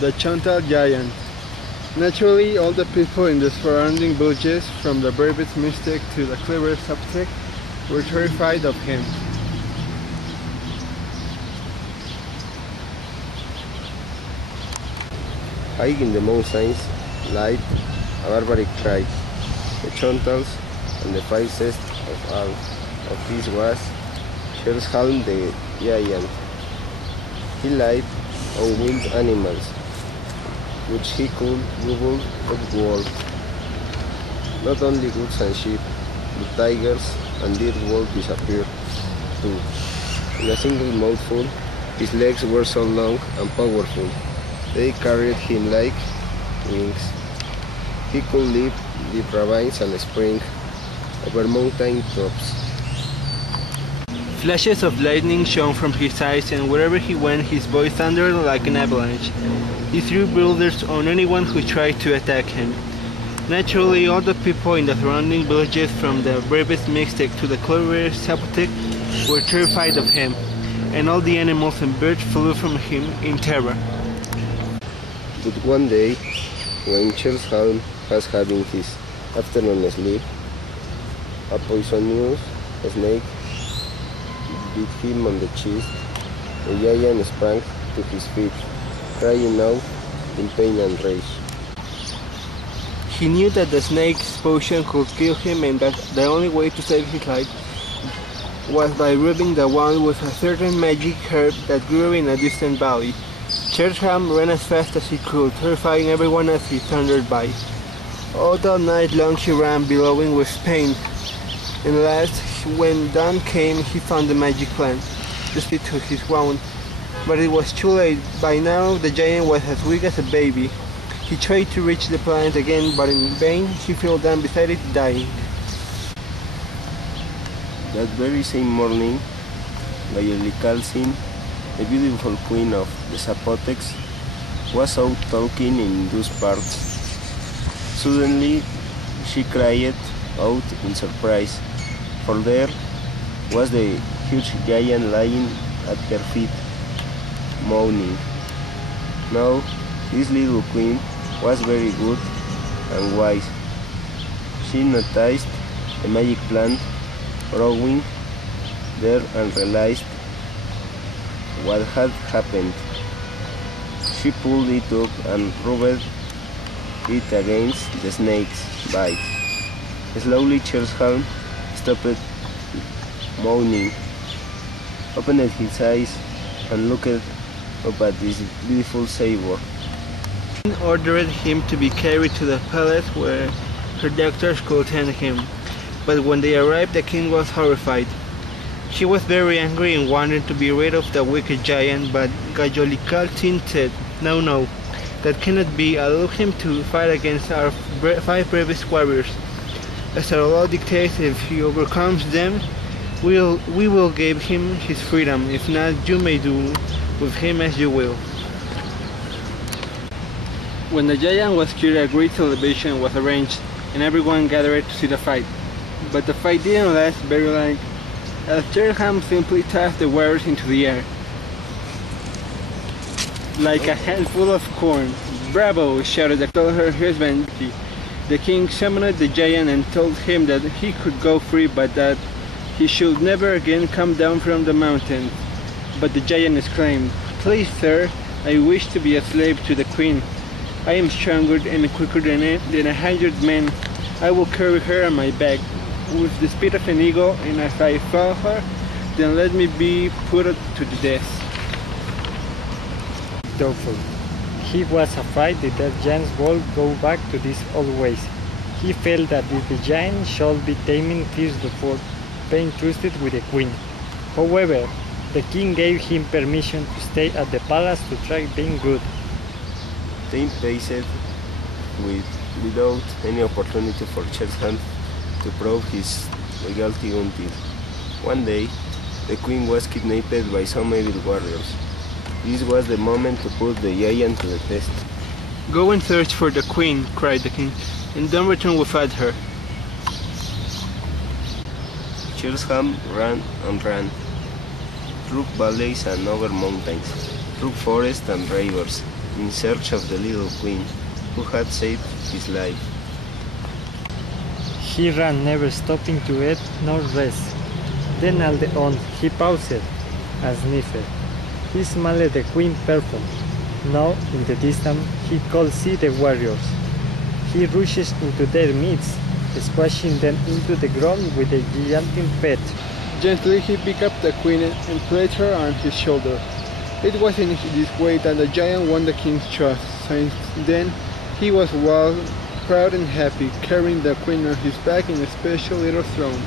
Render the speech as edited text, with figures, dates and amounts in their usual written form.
The Chontal Giant. Naturally, all the people in the surrounding villages, from the bravest mystic to the cleverest subject, were terrified of him. High in the mountains lived a barbaric tribe, the Chontals, and the fiercest of all of these was Chontal the Giant. He lived on wild animals, which he could gobble up whole. Not only goats and sheep, but tigers and deer would disappear too. In a single mouthful, his legs were so long and powerful, they carried him like wings. He could leap deep ravines and spring over mountain tops. Flashes of lightning shone from his eyes, and wherever he went, his voice thundered like an avalanche. He threw boulders on anyone who tried to attack him. Naturally, all the people in the surrounding villages, from the bravest mystic to the cleverest sapotec, were terrified of him, and all the animals and birds flew from him in terror. But one day, when Chontal was having his afternoon sleep, a poisonous snake bit him on the chest. The giant sprang to his feet, crying out in pain and rage. He knew that the snake's potion could kill him, and that the only way to save his life was by rubbing the wound with a certain magic herb that grew in a distant valley. Chontal ran as fast as he could, terrifying everyone as he thundered by. All that night long he ran, bellowing with pain. And last, when dawn came, he found the magic plant, just to his wound. But it was too late. By now, the giant was as weak as a baby. He tried to reach the plant again, but in vain. He fell down beside it, dying. That very same morning, Gayolikalsin, the beautiful queen of the Zapotecs, was out talking in those parts. Suddenly, she cried out in surprise, for there was the huge giant lying at her feet, moaning. Now, this little queen was very good and wise. She noticed the magic plant growing there and realized what had happened. She pulled it up and rubbed it against the snake's bite. Slowly, Chontal stopped moaning, opened his eyes, and looked up at this beautiful savor. She ordered him to be carried to the palace where her doctors could tend him. But when they arrived, the king was horrified. She was very angry and wanted to be rid of the wicked giant, but Gayolikalsin said, No, that cannot be. Allow him to fight against our 5 bravest warriors. As our law dictates, if he overcomes them, we will give him his freedom. If not, you may do with him as you will. When the giant was cured, a great celebration was arranged, and everyone gathered to see the fight. But the fight didn't last very long, as Chontal simply tossed the warriors into the air like a handful of corn. Bravo! Shouted her husband. The king summoned the giant and told him that he could go free, but that he should never again come down from the mountain. But the giant exclaimed, Please, sir, I wish to be a slave to the queen. I am stronger and quicker than 100 men. I will carry her on my back with the speed of an eagle, and as I fall her, then let me be put to the death. Doubtful. He was afraid that the giants would go back to these old ways. He felt that if the giant should be taming first before being trusted with the queen. However, the king gave him permission to stay at the palace to try being good. Time passed without any opportunity for Chontal to prove his loyalty until one day the queen was kidnapped by some evil warriors. This was the moment to put the giant to the test. Go and search for the queen, cried the king, and don't return without her. Chontal ran and ran, through valleys and over mountains, through forests and rivers, in search of the little queen, who had saved his life. He ran, never stopping to eat nor rest. Then all on he paused and sniffed. He smelled the queen perfume. Now in the distance he could see the warriors. He rushes into their midst, squashing them into the ground with a gigantic pet. Gently he picked up the queen and placed her on his shoulder. It was in this way that the giant won the king's trust. Since then he was wild, proud and happy, carrying the queen on his back in a special little throne.